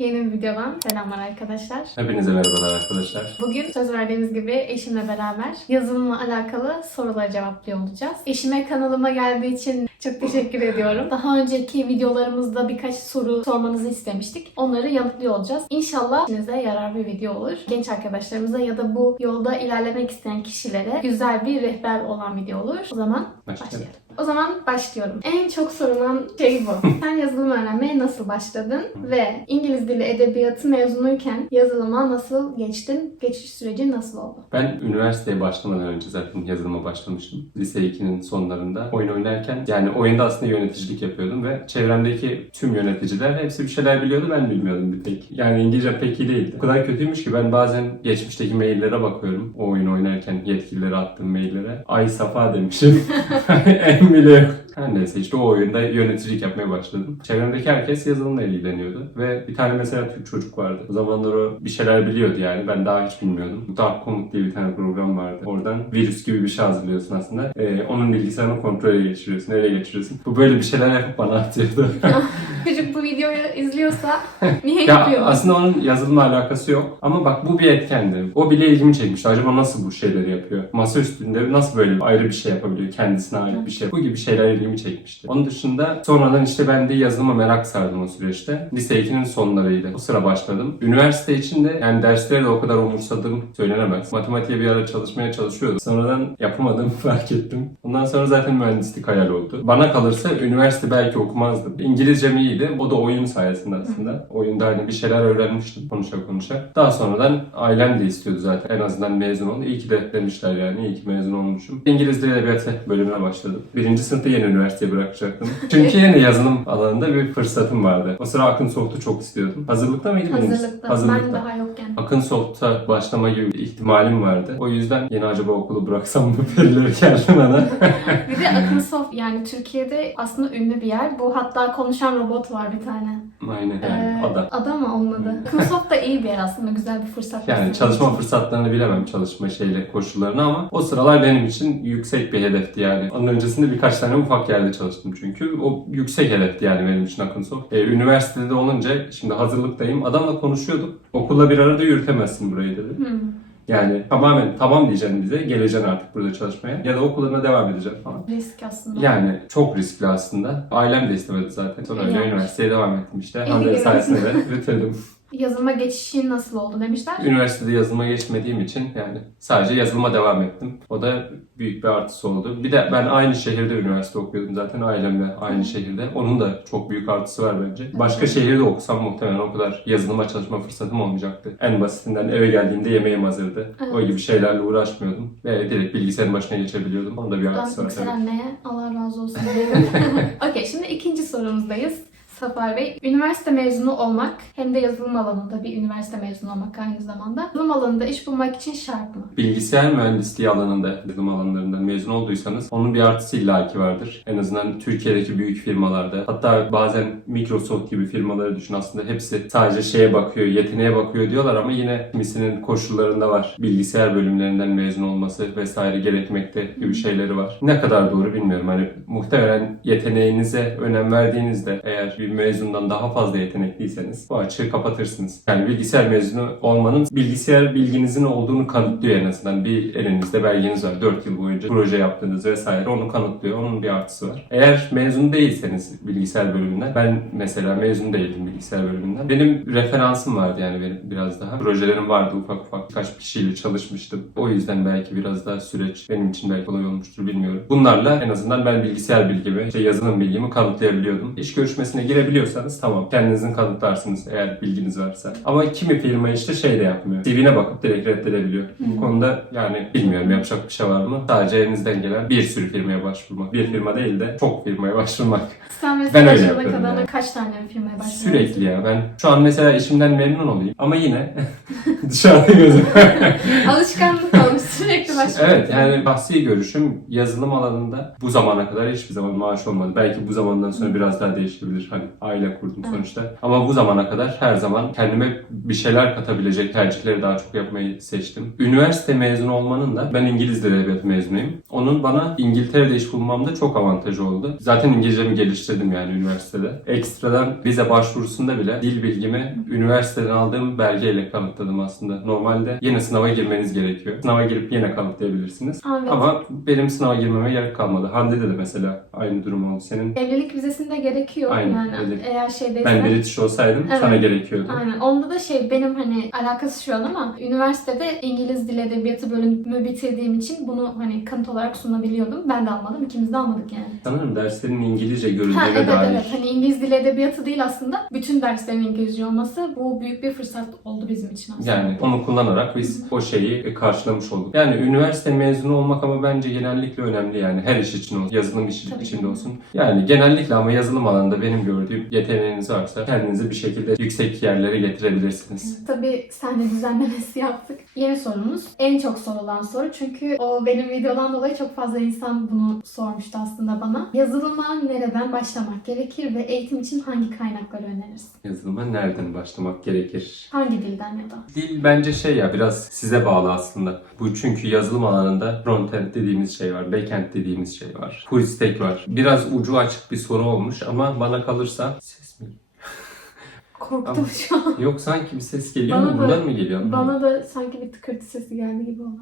Yeni bir videodan selamlar arkadaşlar. Hepinize merhabalar arkadaşlar. Bugün söz verdiğimiz gibi eşimle beraber yazılımla alakalı soruları cevaplıyor olacağız. Eşime kanalıma geldiği için çok teşekkür ediyorum. Daha önceki videolarımızda birkaç soru sormanızı istemiştik. Onları yanıtlıyor olacağız. İnşallah işinize yarar bir video olur. Genç arkadaşlarımıza ya da bu yolda ilerlemek isteyen kişilere güzel bir rehber olan video olur. O zaman Başlayalım. başlayalım. O zaman başlıyorum. En çok sorulan şey bu. Sen yazılım öğrenmeye nasıl başladın? Ve İngiliz dili edebiyatı mezunuyken yazılıma nasıl geçtin? Geçiş süreci nasıl oldu? Ben üniversiteye başlamadan önce zaten yazılıma başlamıştım. Lise 2'nin sonlarında oyun oynarken yani oyunda aslında yöneticilik yapıyordum ve çevremdeki tüm yöneticiler hepsi bir şeyler biliyordu ben bilmiyordum bir tek. Yani İngilizce pek iyi değildi. O kadar kötüymüş ki ben bazen geçmişteki maillere bakıyorum. O oyun oynarken yetkililere attığım maillere. Ay Safa demişim. en bile yok. Her neyse işte o oyunda yöneticilik yapmaya başladım. Çevremdeki herkes yazılımla ilgileniyordu. Ve bir tane mesela Türk çocuk vardı. O zamanlar o bir şeyler biliyordu yani. Ben daha hiç bilmiyordum. Dark Command diye bir tane program vardı. Oradan virüs gibi bir şey hazırlıyorsun aslında. Ee, onun bilgisayarını kontrole geçiriyorsun, ele geçiriyorsun. Bu böyle bir şeyler yapıp bana atıyordu. Çocuk bu videoyu izliyorsa niye ya yapıyor? aslında onun yazılımla alakası yok. Ama bak bu bir etkendi. O bile ilgimi çekmişti. Acaba nasıl bu şeyleri yapıyor? Masa üstünde nasıl böyle ayrı bir şey yapabiliyor? Kendisine ait bir şey. Bu gibi şeyler ilgimi çekmişti. Onun dışında sonradan işte ben de yazılıma merak sardım o süreçte. Lise 2'nin sonlarıydı. O sıra başladım. Üniversite için de yani dersleri de o kadar umursadığım söylenemez. Matematiğe bir ara çalışmaya çalışıyordum. Sonradan yapamadığımı fark ettim. Ondan sonra zaten mühendislik hayal oldu. Bana kalırsa üniversite belki okumazdım. İngilizcem iyiydi. O da oyun sayesinde aslında. Oyunda hani bir şeyler öğrenmiştim konuşa konuşa. Daha sonradan ailem de istiyordu zaten. En azından mezun ol. İyi ki de demişler yani. İyi ki mezun olmuşum. İngiliz Dil Edebiyatı bölümüne başladım. Birinci sınıfta yeni üniversiteyi bırakacaktım. Çünkü yeni yazılım alanında bir fırsatım vardı. O sıra Akın Soft'u çok istiyordum. Hazırlıkta mıydı? sınıf? Hazırlıkta. Ben daha yokken. Akın Soft'a başlama gibi bir ihtimalim vardı. O yüzden yeni acaba okulu bıraksam mı birileri geldi bana. Bir de Akınsoft yani Türkiye'de aslında ünlü bir yer. Bu hatta konuşan robot var bir tane. Aynen yani Ee, ada. Ada mı olmadı? Akınsoft da iyi bir yer aslında. Güzel bir fırsat. Yani çalışma fırsatlarını bilemem çalışma şeyle koşullarını ama o sıralar benim için yüksek bir hedefti yani. Onun öncesinde birkaç tane ufak yerde çalıştım çünkü. O yüksek hedefti yani benim için Akınsoft. Ee, üniversitede olunca şimdi hazırlıktayım. Adamla konuşuyorduk. Okulla bir arada yürütemezsin burayı dedi. Hmm. Yani tamamen tamam diyeceksin bize. Geleceksin artık burada çalışmaya. Ya da okuluna devam edeceksin falan. Risk aslında. Yani çok riskli aslında. Ailem de istemedi zaten. Sonra Yani. üniversiteye devam ettim işte. Bir sayesinde de bitirdim. Yazılıma geçişin nasıl oldu demişler. Üniversitede yazılıma geçmediğim için yani sadece yazılıma devam ettim. O da büyük bir artısı oldu. Bir de ben aynı şehirde üniversite okuyordum zaten ailemle aynı şehirde. Onun da çok büyük artısı var bence. Başka şehirde okusam muhtemelen o kadar yazılıma çalışma fırsatım olmayacaktı. En basitinden eve geldiğimde yemeğim hazırdı. O Evet. gibi şeylerle uğraşmıyordum. Ve direkt bilgisayarın başına geçebiliyordum. Onun da bir artısı Ben var yüksel tabii. anneye Allah razı olsun diyelim. Okey şimdi ikinci sorumuzdayız. Safa Bey, üniversite mezunu olmak hem de yazılım alanında bir üniversite mezunu olmak aynı zamanda. Yazılım alanında iş bulmak için şart mı? Bilgisayar mühendisliği alanında, yazılım alanlarından mezun olduysanız onun bir artısı illaki vardır. En azından Türkiye'deki büyük firmalarda. Hatta bazen Microsoft gibi firmaları düşün aslında hepsi sadece şeye bakıyor, yeteneğe bakıyor diyorlar ama yine kimisinin koşullarında var. Bilgisayar bölümlerinden mezun olması vesaire gerekmekte gibi şeyleri var. Ne kadar doğru bilmiyorum. Hani muhtemelen yeteneğinize önem verdiğinizde eğer bir mezundan daha fazla yetenekliyseniz bu açığı kapatırsınız. Yani bilgisayar mezunu olmanın bilgisayar bilginizin olduğunu kanıtlıyor en azından. Bir elinizde belgeniz var. 4 yıl boyunca proje yaptığınız vesaire onu kanıtlıyor. Onun bir artısı var. Eğer mezun değilseniz bilgisayar bölümünden ben mesela mezun değildim bilgisayar bölümünden. Benim referansım vardı yani benim biraz daha. Projelerim vardı ufak ufak. Birkaç kişiyle çalışmıştım. O yüzden belki biraz daha süreç benim için belki kolay olmuştur bilmiyorum. Bunlarla en azından ben bilgisayar bilgimi, işte yazılım bilgimi kanıtlayabiliyordum. İş görüşmesine girebiliyorsanız tamam kendinizin kanıtlarsınız eğer bilginiz varsa. Ama kimi firma işte şey de yapmıyor. CV'ne bakıp direkt reddedebiliyor. Bu konuda yani bilmiyorum yapacak bir şey var mı? Sadece elinizden gelen bir sürü firmaya başvurmak. Bir firma değil de çok firmaya başvurmak. Sen Ben mesela öyle yaşına yapıyorum kadar yani. kaç tane firmaya başvurdun? Sürekli ya. Ben şu an mesela işimden memnun olayım. Ama yine dışarıda gözüm. Alışkanlık. Sürekli başka. Evet yani bahsi görüşüm yazılım alanında bu zamana kadar hiçbir zaman maaş olmadı. Belki bu zamandan sonra biraz daha değişebilir. Hani aile kurdum Evet. sonuçta. Ama bu zamana kadar her zaman kendime bir şeyler katabilecek tercihleri daha çok yapmayı seçtim. Üniversite mezunu olmanın da ben İngiliz Dili Edebiyatı mezunuyum. Onun bana İngiltere'de iş bulmamda çok avantajı oldu. Zaten İngilizcemi geliştirdim yani üniversitede. Ekstradan vize başvurusunda bile dil bilgimi üniversiteden aldığım belgeyle kanıtladım aslında. Normalde yine sınava girmeniz gerekiyor. Sınava girip yine kanıtlayabilirsiniz. Evet. Ama benim sınava girmeme gerek kalmadı. Hande'de de mesela aynı durum oldu. Senin Evlilik vizesinde gerekiyor. Aynen, yani evlilik. eğer şeydeyse. ben British olsaydım Evet. sana gerekiyordu. Aynen. Onda da şey benim hani alakası şu an ama üniversitede İngiliz Dili Edebiyatı bölümümü bitirdiğim için bunu hani kanıt olarak sunabiliyordum. Ben de almadım. İkimiz de almadık yani. Sanırım derslerin İngilizce görüldüğüne evet dair. evet. Hani İngiliz Dili Edebiyatı değil aslında. Bütün derslerin İngilizce olması bu büyük bir fırsat oldu bizim için aslında. Yani onu kullanarak biz o şeyi karşılamış olduk. Yani üniversite mezunu olmak ama bence genellikle önemli yani. Her iş için olsun, yazılım işi Tabii. içinde olsun. Yani genellikle ama yazılım alanında benim gördüğüm yeteneğiniz varsa kendinizi bir şekilde yüksek yerlere getirebilirsiniz. Tabii sahne düzenlemesi yaptık. Yeni sorumuz en çok sorulan soru çünkü o benim videodan dolayı çok fazla insan bunu sormuştu aslında bana. Yazılıma nereden başlamak gerekir ve eğitim için hangi kaynakları önerirsin? Yazılıma nereden başlamak gerekir? Hangi dilden ya da? Dil bence şey ya biraz size bağlı aslında. Bu çünkü yazılım alanında frontend dediğimiz şey var, backend dediğimiz şey var, full stack var. Biraz ucu açık bir soru olmuş ama bana kalırsa ses mi? Korktum şu an. Yok sanki bir ses geliyor Bana mu? da- Buradan mı geliyor? Bana da sanki bir tıkırtı sesi geldi gibi oldu.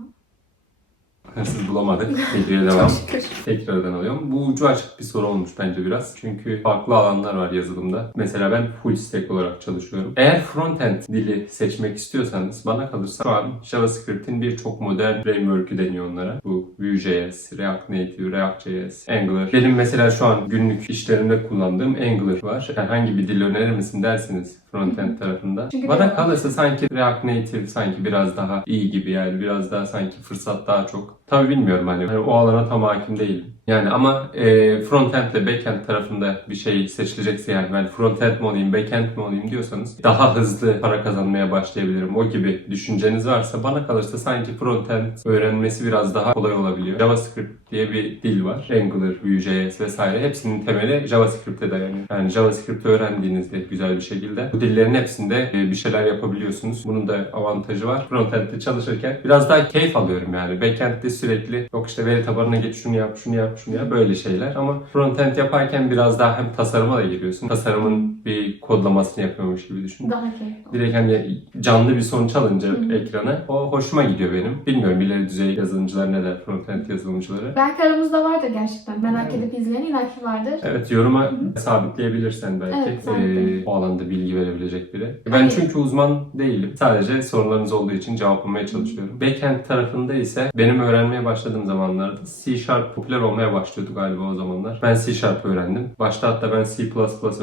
Hırsız bulamadık. Tekrar devam. Tekrardan alıyorum. Bu ucu açık bir soru olmuş bence biraz. Çünkü farklı alanlar var yazılımda. Mesela ben full stack olarak çalışıyorum. Eğer frontend dili seçmek istiyorsanız bana kalırsa şu an JavaScript'in birçok modern framework'ü deniyor onlara. Bu Vue.js, React Native, React.js, Angular. Benim mesela şu an günlük işlerimde kullandığım Angular var. Herhangi bir dil önerir misin dersiniz frontend tarafında. Çünkü Bana kalırsa sanki React Native sanki biraz daha iyi gibi yani biraz daha sanki fırsat daha çok. Tabii bilmiyorum hani, hani o alana tam hakim değilim. Yani ama e, frontend ile backend tarafında bir şey seçilecekse yani ben frontend mi olayım, backend mi olayım diyorsanız daha hızlı para kazanmaya başlayabilirim. O gibi düşünceniz varsa bana kalırsa sanki frontend öğrenmesi biraz daha kolay olabiliyor. JavaScript diye bir dil var. Angular, Vue.js vesaire hepsinin temeli JavaScript'e dayanıyor. Yani JavaScript öğrendiğinizde güzel bir şekilde bu dillerin hepsinde e, bir şeyler yapabiliyorsunuz. Bunun da avantajı var. Frontend'de çalışırken biraz daha keyif alıyorum yani. Backend'de sürekli yok işte veri tabanına geç şunu yap, şunu yap, şunu yap böyle şeyler. Ama frontend yaparken biraz daha hem tasarıma da giriyorsun. Tasarımın bir kodlamasını yapıyormuş gibi düşün. Daha keyifli. Direkt hani canlı bir sonuç alınca Hı. ekrana o hoşuma gidiyor benim. Bilmiyorum ileri düzey yazılımcılar ne der frontend yazılımcıları. Belki aramızda vardır gerçekten. Merak Evet. edip izleyen illaki vardır. Evet yoruma sabitleyebilirsen belki Evet, eee, o alanda bilgi verebilecek biri. Ben Hayır. çünkü uzman değilim. Sadece sorularınız olduğu için cevaplamaya çalışıyorum. Backend tarafında ise benim öğrenmeye başladığım zamanlarda C Sharp popüler olmaya başlıyordu galiba o zamanlar. Ben C Sharp öğrendim. Başta hatta ben C++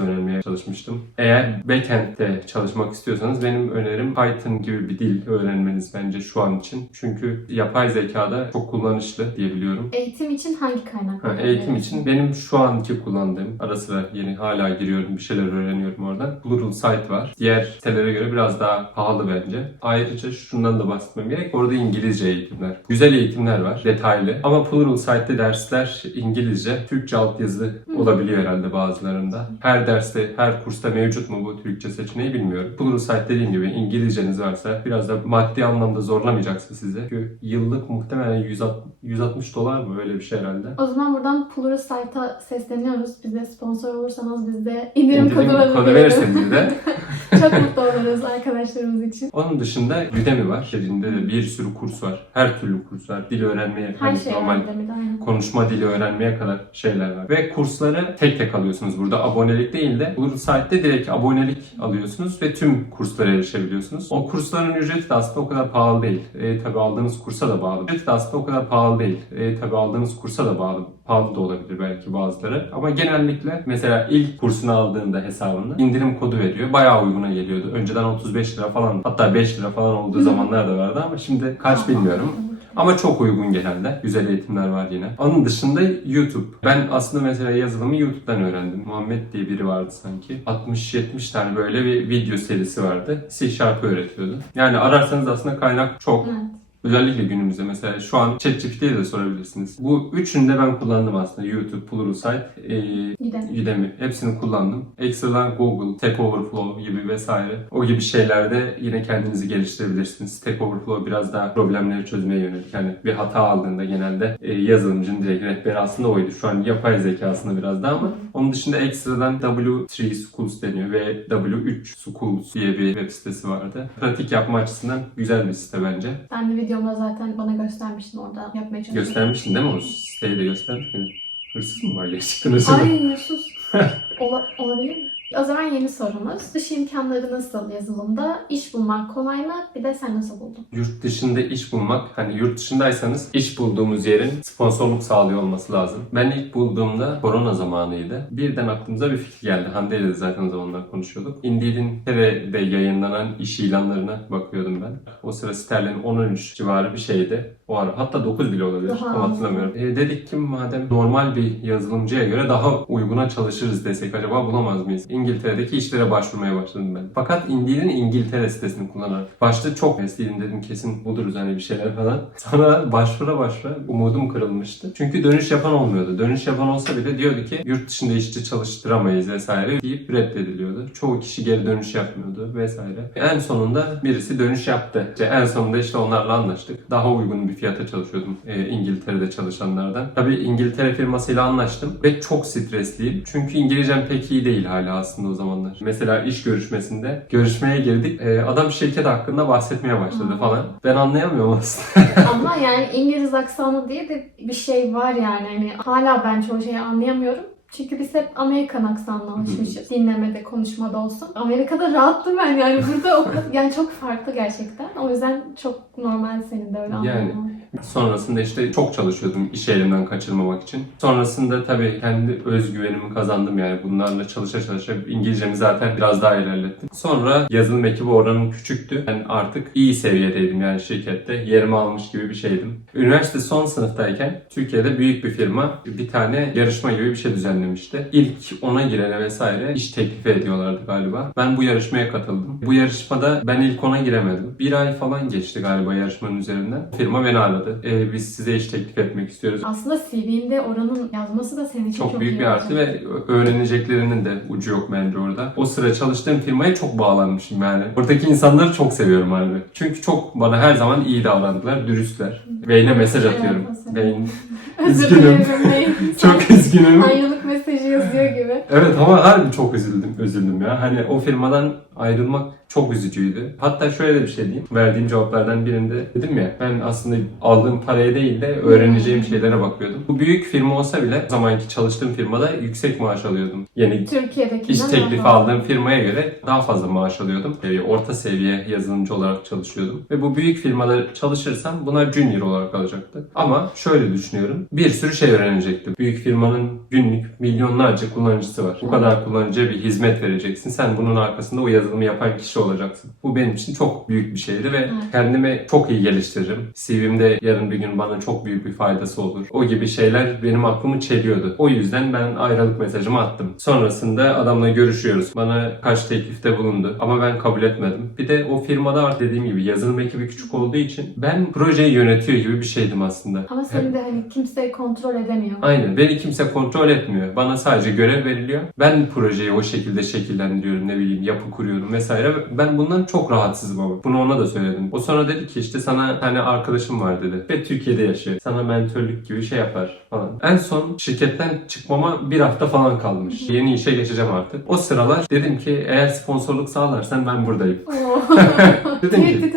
öğrenmeye çalışmıştım. Eğer backend'de çalışmak istiyorsanız benim önerim Python gibi bir dil öğrenmeniz bence şu an için. Çünkü yapay zekada çok kullanışlı diyebiliyorum. Eğitim için hangi kaynakları Ha, eğitim için benim şu anki kullandığım, ara sıra yeni hala giriyorum, bir şeyler öğreniyorum oradan. Plural Site var. Diğer sitelere göre biraz daha pahalı bence. Ayrıca şundan da bahsetmem gerek. Orada İngilizce eğitimler. Güzel eğitimler var, detaylı. Ama Plural Site'de dersler İngilizce, Türkçe altyazı olabiliyor herhalde bazılarında. Her derste, her kursta mevcut mu bu Türkçe seçeneği bilmiyorum. Plural Site dediğim gibi İngilizceniz varsa biraz da maddi anlamda zorlamayacaksa size. Çünkü yıllık muhtemelen 160 160 dolar mı öyle bir şey herhalde. O zaman buradan Plurus Site'a sesleniyoruz. Bize sponsor olursanız biz de indirim, İndirim kodu, kodu verirseniz de. Çok mutlu oluruz arkadaşlarımız için. Onun dışında Udemy var. Dediğinde de bir sürü kurs var. Her türlü kurs var. Dil öğrenmeye, Her hani şey normal de aynen. konuşma dili öğrenmeye kadar şeyler var. Ve kursları tek tek alıyorsunuz burada. Abonelik değil de Google Site'de direkt abonelik alıyorsunuz ve tüm kurslara erişebiliyorsunuz. O kursların ücreti de aslında o kadar pahalı değil. E, tabi aldığınız kursa da bağlı. Ücreti de aslında o kadar pahalı değil. E, tabi aldığınız kursa da bağlı. Pahalı da olabilir belki bazıları. Ama genellikle mesela ilk kursunu aldığında hesabında indirim kodu veriyor. Bayağı uyguna geliyordu. Önceden 35 lira falan hatta 5 lira falan olduğu zamanlar da vardı ama şimdi kaç bilmiyorum. Ama çok uygun genelde. Güzel eğitimler var yine. Onun dışında YouTube. Ben aslında mesela yazılımı YouTube'dan öğrendim. Muhammed diye biri vardı sanki. 60-70 tane böyle bir video serisi vardı. C Sharp öğretiyordu. Yani ararsanız aslında kaynak çok. Evet. Özellikle günümüzde mesela şu an ChatGPT'ye de sorabilirsiniz. Bu üçünü de ben kullandım aslında. YouTube, Pluralsight, e, Gidelim. Udemy. Hepsini kullandım. Ekstradan Google, Stack Overflow gibi vesaire. O gibi şeylerde yine kendinizi geliştirebilirsiniz. Stack Overflow biraz daha problemleri çözmeye yönelik. Yani bir hata aldığında genelde e, yazılımcının direkt rehberi aslında oydu. Şu an yapay zeka aslında biraz daha ama onun dışında ekstradan W3 Schools deniyor ve W3 Schools diye bir web sitesi vardı. Pratik yapma açısından güzel bir site bence. Ben de videomda zaten bana göstermiştin orada yapmaya çalıştım. Göstermiştin değil mi o siteyi de göstermiştin? Hırsız mı var gerçekten acaba? Ay sus. Ola, olabilir mi? O zaman yeni sorumuz. Dış imkanları nasıl yazılımda? İş bulmak kolay mı? Bir de sen nasıl buldun? Yurt dışında iş bulmak, hani yurt dışındaysanız iş bulduğumuz yerin sponsorluk sağlıyor olması lazım. Ben ilk bulduğumda korona zamanıydı. Birden aklımıza bir fikir geldi. Hande ile de zaten o zamanlar konuşuyorduk. Indeed'in TR'de yayınlanan iş ilanlarına bakıyordum ben. O sıra sitelerin 10-13 civarı bir şeydi. O ara. Hatta 9 bile olabilir. Daha Tam hatırlamıyorum. E, dedik ki madem normal bir yazılımcıya göre daha uyguna çalışırız desek acaba bulamaz mıyız? İngiltere'deki işlere başvurmaya başladım ben. Fakat Indeed'in İngiltere sitesini kullanarak. Başta çok hevesliydim dedim kesin buluruz hani bir şeyler falan. Sonra başvura başvura umudum kırılmıştı. Çünkü dönüş yapan olmuyordu. Dönüş yapan olsa bile diyordu ki yurt dışında işçi çalıştıramayız vesaire deyip reddediliyordu. Çoğu kişi geri dönüş yapmıyordu vesaire. En sonunda birisi dönüş yaptı. İşte en sonunda işte onlarla anlaştık. Daha uygun bir fiyata çalışıyordum e, İngiltere'de çalışanlardan. Tabii İngiltere firmasıyla anlaştım ve çok stresliyim. Çünkü İngilizcem pek iyi değil hala aslında o zamanlar. Mesela iş görüşmesinde görüşmeye girdik. E, adam şirket hakkında bahsetmeye başladı Hmm. falan. Ben anlayamıyorum aslında. Ama yani İngiliz aksanı diye de bir şey var yani. Hani hala ben çoğu şeyi anlayamıyorum. Çünkü biz hep Amerikan aksanına alışmışız. Dinlemede, konuşmada olsun. Amerika'da rahattım ben yani. Burada o kadar, yani çok farklı gerçekten. O yüzden çok normal senin de öyle Yani. anlaman. Sonrasında işte çok çalışıyordum işi elimden kaçırmamak için. Sonrasında tabii kendi özgüvenimi kazandım yani bunlarla çalışa çalışa İngilizcemi zaten biraz daha ilerlettim. Sonra yazılım ekibi oranın küçüktü. Ben artık iyi seviyedeydim yani şirkette. Yerimi almış gibi bir şeydim. Üniversite son sınıftayken Türkiye'de büyük bir firma bir tane yarışma gibi bir şey düzenlemişti. İlk ona girene vesaire iş teklifi ediyorlardı galiba. Ben bu yarışmaya katıldım. Bu yarışmada ben ilk ona giremedim. Bir ay falan geçti galiba yarışmanın üzerinden. Firma beni aradı. Ee, biz size iş teklif etmek istiyoruz. Aslında CV'nde oranın yazması da senin için çok, Çok büyük iyi bir artı ve öğreneceklerinin de ucu yok bence orada. O sıra çalıştığım firmaya çok bağlanmışım yani. Oradaki insanları çok seviyorum harbi. Çünkü çok bana her zaman iyi davrandılar, dürüstler. Ve yine mesaj Evet, atıyorum. yine- Özür dilerim. çok üzgünüm. Ayrılık mesajı yazıyor gibi. Evet ama harbi çok üzüldüm, üzüldüm ya. Hani o firmadan ayrılmak çok üzücüydü. Hatta şöyle bir şey diyeyim. Verdiğim cevaplardan birinde dedim ya ben aslında aldığım paraya değil de öğreneceğim şeylere bakıyordum. Bu büyük firma olsa bile zamanki çalıştığım firmada yüksek maaş alıyordum. Yeni Türkiye'dekinden İş teklifi aldığım firmaya göre daha fazla maaş alıyordum. Ee, Orta seviye yazılımcı olarak çalışıyordum. Ve bu büyük firmada çalışırsam buna junior olarak alacaktı. Ama şöyle düşünüyorum. Bir sürü şey öğrenecektim. Büyük firmanın günlük milyonlarca kullanıcısı var. Bu kadar kullanıcıya bir hizmet vereceksin. Sen bunun arkasında o yazılımı yapan kişi olacaksın. Bu benim için çok büyük bir şeydi ve Evet. kendimi çok iyi geliştiririm. CV'mde yarın bir gün bana çok büyük bir faydası olur. O gibi şeyler benim aklımı çeliyordu. O yüzden ben ayrılık mesajımı attım. Sonrasında adamla görüşüyoruz. Bana kaç teklifte bulundu ama ben kabul etmedim. Bir de o firmada artık dediğim gibi yazılım ekibi küçük olduğu için ben projeyi yönetiyor gibi bir şeydim aslında. Ama seni de hani kimse kontrol edemiyor. Aynen. Beni kimse kontrol etmiyor. Bana sadece görev veriliyor. Ben projeyi o şekilde şekillendiriyorum. Ne bileyim yapı kuruyorum vesaire. Ben bundan çok rahatsızım ama. Bunu ona da söyledim. O sonra dedi ki işte sana tane arkadaşım var dedi. Ve Türkiye'de yaşıyor. Sana mentörlük gibi şey yapar falan. En son şirketten çıkmama bir hafta falan kalmış. Yeni işe geçeceğim artık. O sıralar dedim ki eğer sponsorluk sağlarsan ben buradayım. Dedim ki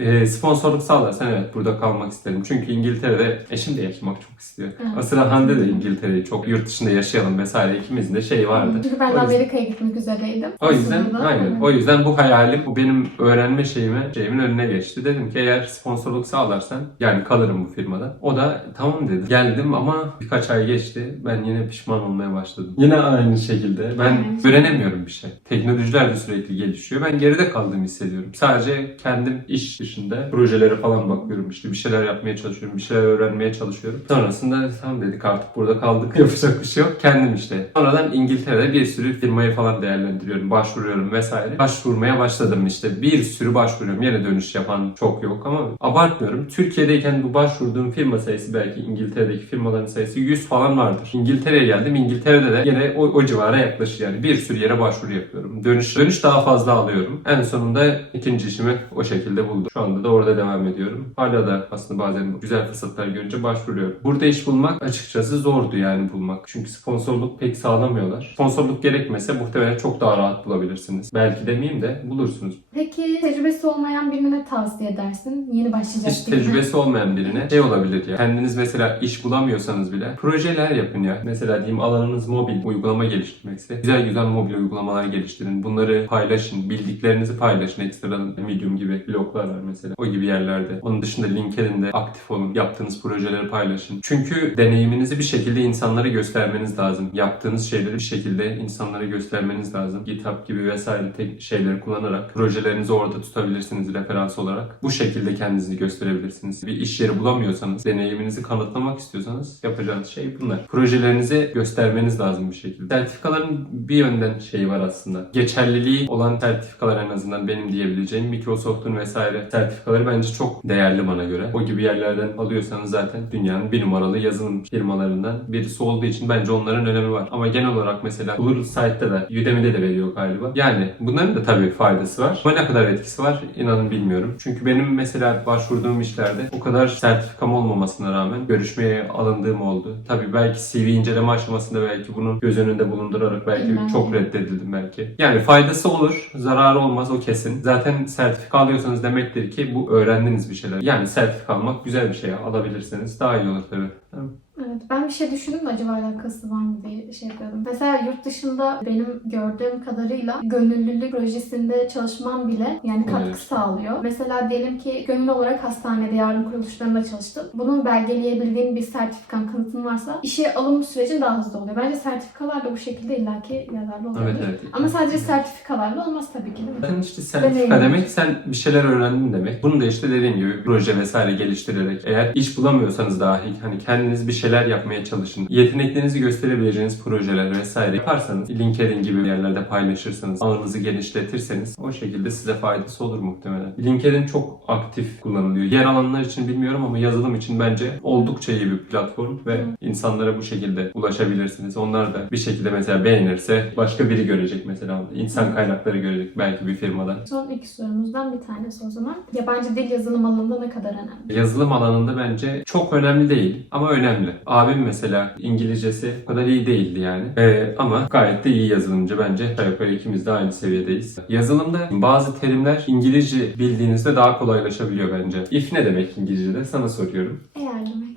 e, sponsorluk sağlarsan evet burada kalmak isterim. Çünkü İngiltere'de eşim de yaşamak çok istiyor. O sıra Hande de İngiltere'yi çok yurt dışında yaşayalım vesaire ikimizin de şey vardı. Çünkü ben de Amerika'ya gitmek üzereydim. O yüzden Aslında. aynen. Evet. O yüzden bu hayalim bu benim öğrenme şeyime şeyimin önüne geçti. Dedim ki eğer sponsorluk sağlarsan yani kalırım bu firmada. O da tamam dedi. Geldim ama birkaç ay geçti. Ben yine pişman olmaya başladım. Yine aynı şekilde. Ben Evet. öğrenemiyorum bir şey. Teknolojiler de sürekli gelişiyor. Ben geride kaldığımı hissediyorum. Sadece sadece kendim iş dışında projelere falan bakıyorum. İşte bir şeyler yapmaya çalışıyorum, bir şeyler öğrenmeye çalışıyorum. Sonrasında tamam dedik artık burada kaldık. Yapacak bir şey yok. Kendim işte. Sonradan İngiltere'de bir sürü firmayı falan değerlendiriyorum. Başvuruyorum vesaire. Başvurmaya başladım işte. Bir sürü başvuruyorum. Yine dönüş yapan çok yok ama abartmıyorum. Türkiye'deyken bu başvurduğum firma sayısı belki İngiltere'deki firmaların sayısı 100 falan vardır. İngiltere'ye geldim. İngiltere'de de yine o, o civara yaklaşır yani. Bir sürü yere başvuru yapıyorum. Dönüş dönüş daha fazla alıyorum. En sonunda ikinci işimi o şekilde buldum. Şu anda da orada devam ediyorum. Hala da aslında bazen güzel fırsatlar görünce başvuruyorum. Burada iş bulmak açıkçası zordu yani bulmak. Çünkü sponsorluk pek sağlamıyorlar. Sponsorluk gerekmese muhtemelen çok daha rahat bulabilirsiniz. Belki demeyeyim de bulursunuz. Peki tecrübesi olmayan birine ne tavsiye edersin? Yeni başlayacak Hiç birine. tecrübesi olmayan birine şey olabilir ya. Kendiniz mesela iş bulamıyorsanız bile projeler yapın ya. Mesela diyeyim alanınız mobil uygulama geliştirmekse güzel güzel mobil uygulamalar geliştirin. Bunları paylaşın. Bildiklerinizi paylaşın. Ekstradan Medium gibi bloglar var mesela. O gibi yerlerde. Onun dışında LinkedIn'de aktif olun. Yaptığınız projeleri paylaşın. Çünkü deneyiminizi bir şekilde insanlara göstermeniz lazım. Yaptığınız şeyleri bir şekilde insanlara göstermeniz lazım. GitHub gibi vesaire tek şeyleri kullanarak projelerinizi orada tutabilirsiniz referans olarak. Bu şekilde kendinizi gösterebilirsiniz. Bir iş yeri bulamıyorsanız, deneyiminizi kanıtlamak istiyorsanız yapacağınız şey bunlar. Projelerinizi göstermeniz lazım bir şekilde. Sertifikaların bir yönden şeyi var aslında. Geçerliliği olan sertifikalar en azından benim diyebileceğim. Microsoft'un vesaire sertifikaları bence çok değerli bana göre. O gibi yerlerden alıyorsanız zaten dünyanın bir numaralı yazılım firmalarından birisi olduğu için bence onların önemi var. Ama genel olarak mesela Pluralsight'ta da Udemy'de de veriyor galiba. Yani bunların da tabii faydası var. Ama ne kadar etkisi var inanın bilmiyorum. Çünkü benim mesela başvurduğum işlerde o kadar sertifikam olmamasına rağmen görüşmeye alındığım oldu. Tabii belki CV inceleme aşamasında belki bunu göz önünde bulundurarak belki Bilmem. çok reddedildim belki. Yani faydası olur, zararı olmaz o kesin. Zaten sertifika alıyorsanız demektir ki bu öğrendiğiniz bir şeyler. Yani sertifika almak güzel bir şey. Alabilirseniz daha iyi olur tabii. Tamam. Evet, ben bir şey düşündüm de acaba alakası var mı diye şey yapıyordum. Mesela yurt dışında benim gördüğüm kadarıyla gönüllülük projesinde çalışmam bile yani katkı Evet. sağlıyor. Mesela diyelim ki gönüllü olarak hastanede yardım kuruluşlarında çalıştım. Bunu belgeleyebildiğin bir sertifikan kanıtın varsa işe alım sürecin daha hızlı oluyor. Bence sertifikalar da bu şekilde illaki yararlı olabilir. Evet evet. Ama sadece sertifikalarla olmaz tabii ki değil mi? Zaten işte sertifika Deneyim. demek sen bir şeyler öğrendin demek. Bunu da işte dediğim gibi proje vesaire geliştirerek eğer iş bulamıyorsanız dahi hani kendiniz bir şeyler yapmaya çalışın. Yeteneklerinizi gösterebileceğiniz projeler vesaire yaparsanız LinkedIn gibi yerlerde paylaşırsanız alanınızı genişletirseniz o şekilde size faydası olur muhtemelen. LinkedIn çok aktif kullanılıyor. Yer alanlar için bilmiyorum ama yazılım için bence oldukça iyi bir platform ve Hı. insanlara bu şekilde ulaşabilirsiniz. Onlar da bir şekilde mesela beğenirse başka biri görecek mesela. İnsan kaynakları görecek belki bir firmadan. Son iki sorumuzdan bir tanesi o zaman. Yabancı dil yazılım alanında ne kadar önemli? Yazılım alanında bence çok önemli değil ama önemli. Abim mesela İngilizcesi o kadar iyi değildi yani. Ee, ama gayet de iyi yazılımcı bence. Aşağı yukarı ikimiz de aynı seviyedeyiz. Yazılımda bazı terimler İngilizce bildiğinizde daha kolaylaşabiliyor bence. If ne demek İngilizce'de? Sana soruyorum.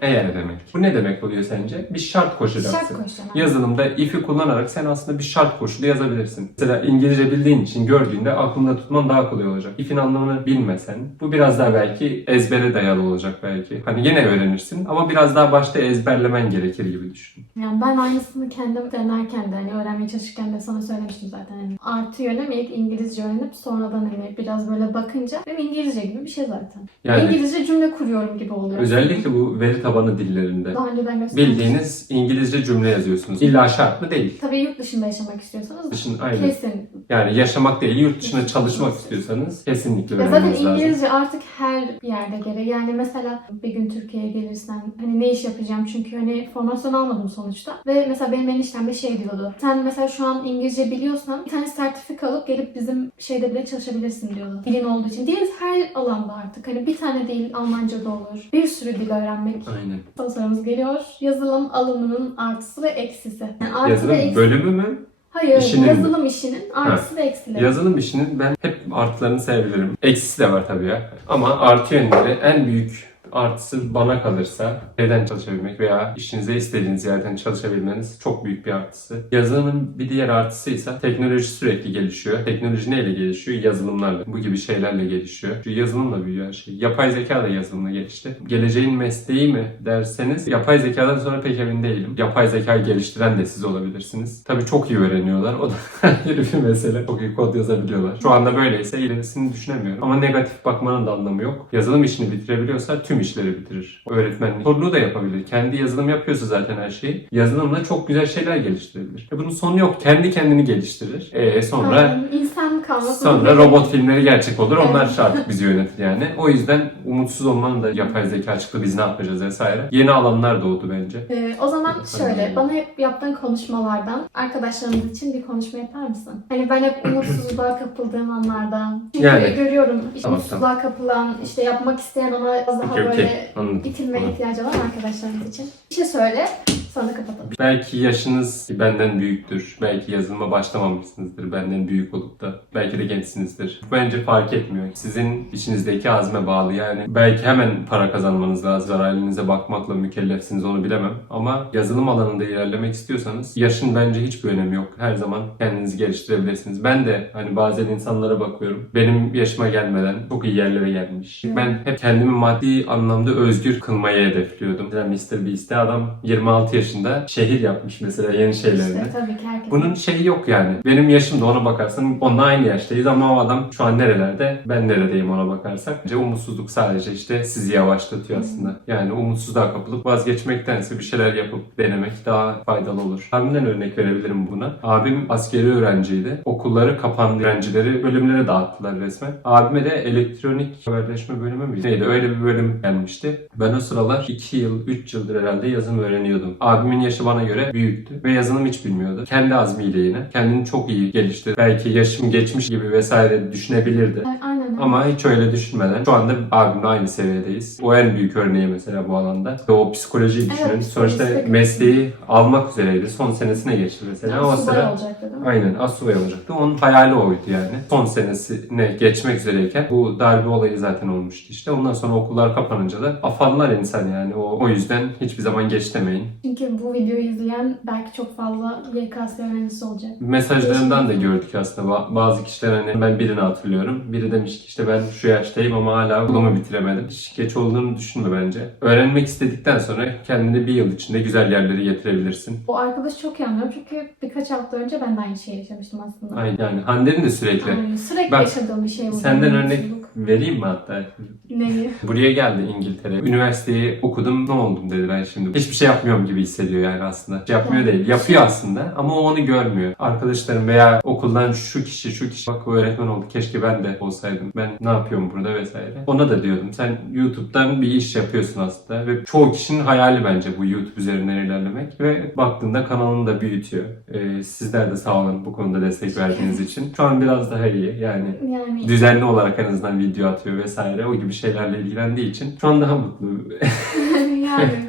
Eğer demek. Bu ne demek oluyor sence? Bir şart koşacaksın. Şart koşamak. Yazılımda if'i kullanarak sen aslında bir şart koşulu yazabilirsin. Mesela İngilizce bildiğin için gördüğünde aklında tutman daha kolay olacak. If'in anlamını bilmesen bu biraz daha belki ezbere dayalı olacak belki. Hani yine öğrenirsin ama biraz daha başta ezberlemen gerekir gibi düşün. Yani ben aynısını kendim denerken de hani öğrenmeye çalışırken de sana söylemiştim zaten. Hani artı yönem ilk İngilizce öğrenip sonradan hani biraz böyle bakınca benim İngilizce gibi bir şey zaten. Yani İngilizce cümle kuruyorum gibi oluyor. özellikle bu veri tabanı dillerinde daha önceden göstermiştim. bildiğiniz İngilizce cümle yazıyorsunuz. İlla şart mı değil. Tabii yurt dışında yaşamak istiyorsanız Dışın aynı. kesin. Yani yaşamak değil, yurt dışında çalışmak istiyorsanız kesinlikle Ya zaten öğrenmeniz lazım. İngilizce artık her yerde gereği. Yani mesela bir gün Türkiye'ye gelirsen hani ne iş yapacağım çünkü hani formasyon almadım sonuçta. Ve mesela benim eniştem de şey diyordu. Sen mesela şu an İngilizce biliyorsan bir tane sertifika alıp gelip bizim şeyde bile çalışabilirsin diyordu. Dilin olduğu için. Dil her alanda artık. Hani bir tane değil Almanca da olur. Bir sürü dil öğrenmek. Aynen. Son sorumuz geliyor. Yazılım alımının artısı ve eksisi. Yani artı ve Yazılım eksi. bölümü mü? Hayır, işinin mi? yazılım işinin artısı ve eksileri. Yazılım işinin ben hep artılarını sayabilirim. Eksisi de var tabii ya. Ama artı yönleri en büyük artısı bana kalırsa evden çalışabilmek veya işinize istediğiniz yerden çalışabilmeniz çok büyük bir artısı. Yazılımın bir diğer artısı ise teknoloji sürekli gelişiyor. Teknoloji neyle gelişiyor? Yazılımlarla. Bu gibi şeylerle gelişiyor. Çünkü yazılımla büyüyor her şey. Yapay zeka da yazılımla gelişti. Geleceğin mesleği mi derseniz yapay zekadan sonra pek emin değilim. Yapay zekayı geliştiren de siz olabilirsiniz. Tabii çok iyi öğreniyorlar. O da ayrı bir mesele. Çok iyi kod yazabiliyorlar. Şu anda böyleyse ilerisini düşünemiyorum. Ama negatif bakmanın da anlamı yok. Yazılım işini bitirebiliyorsa tüm işleri bitirir. Öğretmenlik soruluğu da yapabilir. Kendi yazılım yapıyorsa zaten her şeyi. Yazılımla çok güzel şeyler geliştirebilir. E bunun sonu yok. Kendi kendini geliştirir. E sonra Aynen, insan kalması. Sonra robot filmleri gerçek olur. Onlar Evet. artık bizi yönetir yani. O yüzden umutsuz olmanın da yapay zeka çıktı biz ne yapacağız vesaire. Yeni alanlar doğdu bence. Ee, o zaman şöyle, bana hep yaptığın konuşmalardan arkadaşlarımız için bir konuşma yapar mısın? Hani ben hep umutsuzluğa kapıldığım anlardan. Çünkü Yani. görüyorum işte Tamam, umutsuzluğa kapılan, işte yapmak isteyen ama daha Okey, böyle. Anladım. itilmeye Tamam. ihtiyacı olan arkadaşlarımız için. Bir şey söyle, sonra kapatalım. Belki yaşınız benden büyüktür. Belki yazılıma başlamamışsınızdır benden büyük olup da. Belki de gençsinizdir. Bence fark etmiyor. Sizin içinizdeki azme bağlı yani. Belki hemen para kazanmanız lazım. Halinize bakmakla mükellefsiniz onu bilemem. Ama yazılım alanında ilerlemek istiyorsanız yaşın bence hiçbir önemi yok. Her zaman kendinizi geliştirebilirsiniz. Ben de hani bazen insanlara bakıyorum. Benim yaşıma gelmeden çok iyi yerlere gelmiş. Ben hep kendimi maddi anlamda özgür kılmayı hedefliyordum. Mesela Mr. Beast'te adam 26 yaşında şehir yapmış mesela yeni şeylerini. İşte tabii ki herkes. Bunun şeyi yok yani. Benim yaşım da ona bakarsan onunla aynı yaştayız ama o adam şu an nerelerde ben neredeyim ona bakarsak. Bence umutsuzluk sadece işte sizi yavaşlatıyor aslında. Yani umutsuzluğa kapılıp vazgeçmektense bir şeyler yapıp denemek daha faydalı olur. Abimden örnek verebilirim buna. Abim askeri öğrenciydi. Okulları kapandı. Öğrencileri bölümlere dağıttılar resmen. Abime de elektronik haberleşme bölümü müydü? Neydi? Öyle bir bölüm gelmişti. Ben o sıralar 2 yıl, 3 yıldır herhalde yazılım öğreniyordum. Abimin yaşı bana göre büyüktü ve yazılım hiç bilmiyordu. Kendi azmiyle yine. Kendini çok iyi geliştirdi. Belki yaşım geçmiş gibi vesaire düşünebilirdi. Aynen. Ama hiç öyle düşünmeden şu anda abimle aynı seviyedeyiz. O en büyük örneği mesela bu alanda. O psikolojiyi düşünün. Evet, Sonuçta psikolojisi de mesleği almak üzereydi. Son senesine geçti mesela. O Subay sıra olacaktı değil mi? Aynen asubay olacaktı. Onun hayali oydu yani. Son senesine geçmek üzereyken bu darbe olayı zaten olmuştu işte. Ondan sonra okullar kapanınca da afadılar insan yani. O, o yüzden hiçbir zaman geç demeyin. Çünkü bu videoyu izleyen belki çok fazla YKS öğrencisi olacak. Mesajlarından da gördük aslında. Ba- Bazı kişiler hani ben birini hatırlıyorum. Biri demiş ki işte ben şu yaştayım ama hala okulumu bitiremedim. Hiç geç olduğunu düşünme bence. Öğrenmek istedikten sonra kendini bir yıl içinde güzel yerlere getirebilirsin. O arkadaşı çok iyi anlıyorum çünkü birkaç hafta önce ben de aynı şeyi yaşamıştım aslında. Aynen yani Hande'nin de sürekli. Aynen, sürekli Bak, yaşadığım bir şey bu. Senden benim örnek vereyim mi hatta? Neyi? Buraya geldi İngiltere. Üniversiteyi okudum ne oldum dedi ben şimdi. Hiçbir şey yapmıyorum gibi hissediyor yani aslında. Şey yapmıyor değil. Yapıyor aslında ama o onu görmüyor. Arkadaşlarım veya okuldan şu kişi şu kişi bak o öğretmen oldu. Keşke ben de olsaydım. Ben ne yapıyorum burada vesaire. Ona da diyordum. Sen YouTube'dan bir iş yapıyorsun aslında ve çoğu kişinin hayali bence bu YouTube üzerinden ilerlemek ve baktığında kanalını da büyütüyor. Ee, sizler de sağ olun bu konuda destek verdiğiniz için. Şu an biraz daha iyi yani Yani düzenli olarak en azından video atıyor vesaire o gibi şeylerle ilgilendiği için şu an daha mutlu. yani ya-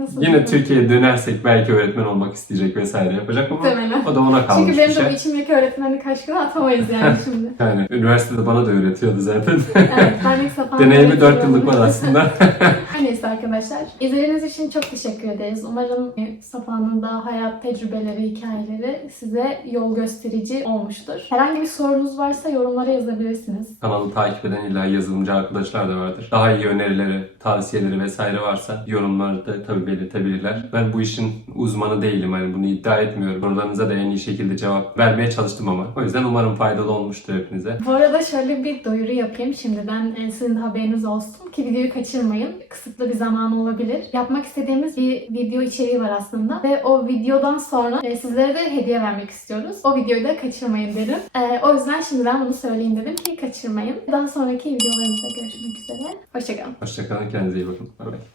nasıl Yine? Türkiye'ye dönersek belki öğretmen olmak isteyecek vesaire yapacak ama Muhtemelen. o da ona kalmış Çünkü benim bir de bu şey. içimdeki öğretmenlik aşkını atamayız yani şimdi. Yani üniversitede bana da öğretiyordu zaten. Evet, ben ilk Safa'nın Deneyimi 4 öğretiyorum. yıllık var aslında. Her neyse arkadaşlar. İzlediğiniz için çok teşekkür ederiz. Umarım e, Safa'nın da hayat tecrübeleri, hikayeleri size yol gösterici olmuştur. Herhangi bir sorunuz varsa yorumlara yazabilirsiniz. Kanalı takip eden illa yazılımcı arkadaşlar da vardır. Daha iyi önerileri, tavsiyeleri vesaire varsa yorumlarda tabii belirtebilirler. Ben bu işin uzmanı değilim. Hani bunu iddia etmiyorum. Sorularınıza da en iyi şekilde cevap vermeye çalıştım ama. O yüzden umarım faydalı olmuştur hepinize. Bu arada şöyle bir duyuru yapayım şimdiden. E, sizin de haberiniz olsun ki videoyu kaçırmayın. Kısıtlı bir zaman olabilir. Yapmak istediğimiz bir video içeriği var aslında. Ve o videodan sonra e, sizlere de hediye vermek istiyoruz. O videoyu da kaçırmayın derim. E, o yüzden şimdiden bunu söyleyeyim dedim ki kaçırmayın. Daha sonraki videolarımızda görüşmek üzere. Hoşçakalın. Hoşçakalın. Kendinize iyi bakın. Bye bye.